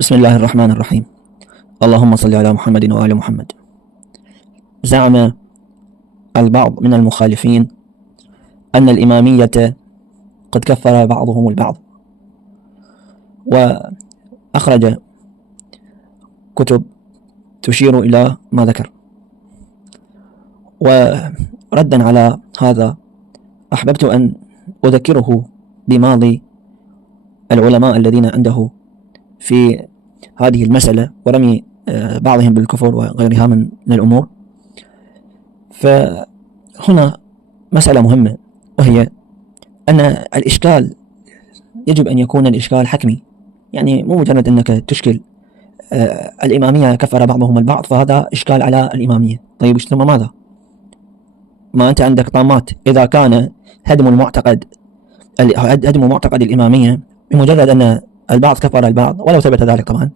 بسم الله الرحمن الرحيم. اللهم صل على محمد وآل محمد. زعم البعض من المخالفين أن الإمامية قد كفر بعضهم البعض، وأخرج كتب تشير إلى ما ذكر. وردا على هذا أحببت أن أذكره بماضي العلماء الذين عنده في هذه المسألة ورمي بعضهم بالكفر وغيرها من الأمور. فهنا مسألة مهمة، وهي أن الإشكال يجب أن يكون الإشكال حكمي، يعني مو مجرد أنك تشكل الإمامية كفر بعضهم البعض فهذا إشكال على الإمامية. طيب ثم ماذا؟ ما أنت عندك طامات. إذا كان هدم معتقد الإمامية بمجرد أن البعض كفر البعض ولو ثبت ذلك، طبعا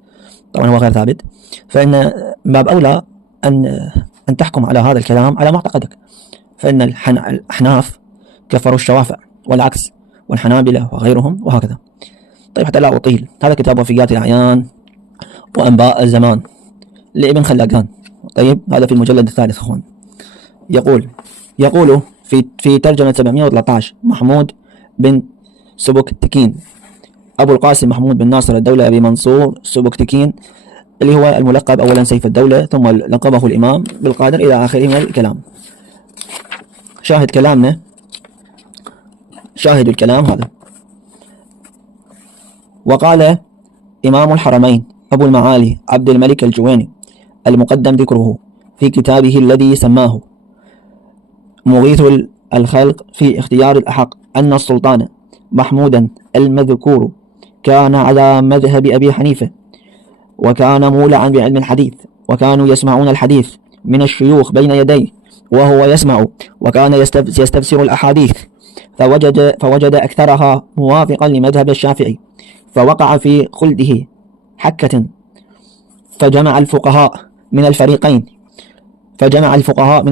هو غير ثابت، فإن باب أولى أن تحكم على هذا الكلام على معتقدك. فإن الأحناف كفروا الشوافع والعكس، والحنابلة وغيرهم وهكذا. طيب حتى لا أطيل، هذا كتاب وفيات الأعيان وأنباء الزمان لابن خلقان. طيب هذا في المجلد الثالث أخوان. يقول في ترجمة 713 محمود بن سبكتكين، أبو القاسم محمود بن ناصر الدولة أبي منصور سبكتكين، اللي هو الملقب أولا سيف الدولة، ثم لقبه الإمام بالقادر إلى آخره من الكلام. شاهد كلامنا، شاهد الكلام هذا. وقال إمام الحرمين أبو المعالي عبد الملك الجويني المقدم ذكره في كتابه الذي سماه مغيث الخلق في اختيار الأحق أن السلطان محمودا المذكور كان على مذهب أبي حنيفة، وكان مولعا بعلم الحديث، وكانوا يسمعون الحديث من الشيوخ بين يديه وهو يسمع، وكان يستفسر الأحاديث فوجد أكثرها موافقا لمذهب الشافعي، فوقع في خلده حكة، فجمع الفقهاء من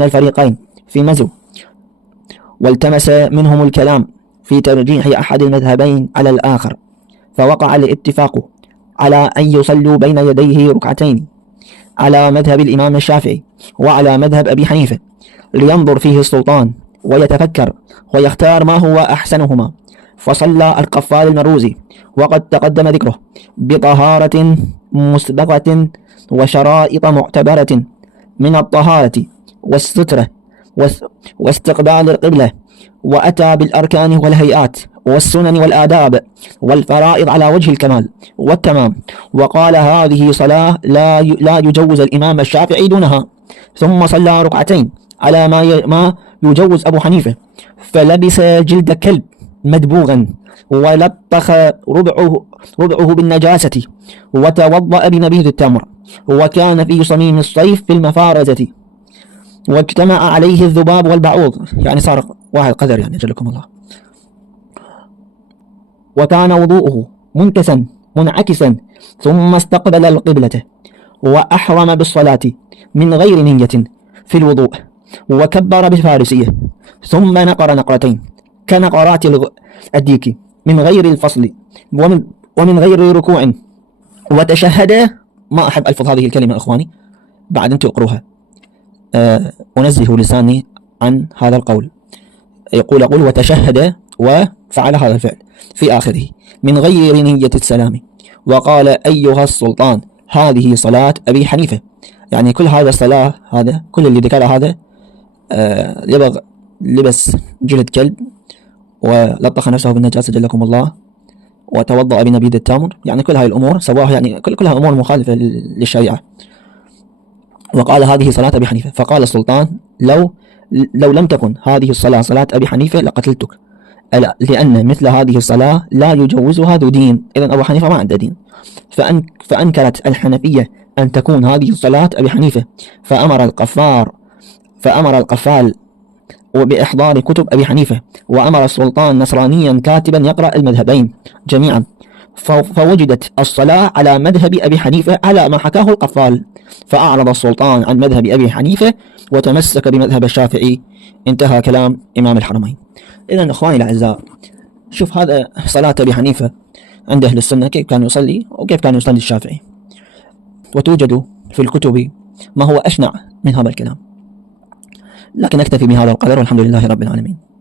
الفريقين في مزو، والتمس منهم الكلام في ترجيح أحد المذهبين على الآخر، فوقع الاتفاق على أن يصلوا بين يديه ركعتين على مذهب الإمام الشافعي وعلى مذهب أبي حنيفة، لينظر فيه السلطان ويتفكر ويختار ما هو أحسنهما. فصلى القفال المروزي وقد تقدم ذكره بطهارة مسبقة وشرائط معتبرة من الطهارة والسترة واستقبال القبلة، وأتى بالأركان والهيئات والسنن والآداب والفرائض على وجه الكمال والتمام، وقال هذه صلاة لا يجوز الإمام الشافعي دونها. ثم صلى ركعتين على ما يجوز أبو حنيفة، فلبس جلد كلب مدبوغا ولطخ ربعه بالنجاسة، وتوضأ بنبيذ التمر، وكان في صميم الصيف في المفارزة، واجتمع عليه الذباب والبعوض، يعني صار واحد قدر، يعني جلكم الله. وكان وضوءه منكسا منعكسا، ثم استقبل القبلة وأحرم بالصلاة من غير نية في الوضوء، وكبر بالفارسية، ثم نقر نقرتين كنقرات الديك من غير الفصل ومن غير ركوع، وتشهد. ما أحب ألفظ هذه الكلمة أخواني، بعد أن تقروها أنزه لساني عن هذا القول. يقول وتشهد وفعل هذا الفعل في آخره من غير نية السلام، وقال أيها السلطان هذه صلاة أبي حنيفة. يعني كل هذا الصلاة، هذا كل اللي ذكر هذا لبس جلد كلب ولطخ نفسه بالنجاسة جلكم الله، وتوضأ بنبيذ التمر، يعني كل هذه الأمور سواها، يعني كلها أمور مخالفة للشريعة. وقال هذه صلاة أبي حنيفة، فقال السلطان لو لم تكن هذه الصلاة صلاة أبي حنيفة لقتلتك، لأن مثل هذه الصلاة لا يجوزها ذو دين. إذن أبو حنيفة ما عنده دين. فأنكرت الحنفية أن تكون هذه الصلاة أبي حنيفة، فأمر القفال وبإحضار كتب أبي حنيفة، وأمر السلطان نصرانيا كاتبا يقرأ المذهبين جميعا، فوجدت الصلاة على مذهب أبي حنيفة على ما حكاه القفال، فأعرض السلطان عن مذهب أبي حنيفة وتمسك بمذهب الشافعي. انتهى كلام إمام الحرمين. إذن أخواني الأعزاء، شوف هذا صلاة أبي حنيفة عند أهل السنة كيف كان يصلي وكيف كان يصلي الشافعي. وتوجد في الكتب ما هو أشنع من هذا الكلام، لكن نكتفي بهذا القدر والحمد لله رب العالمين.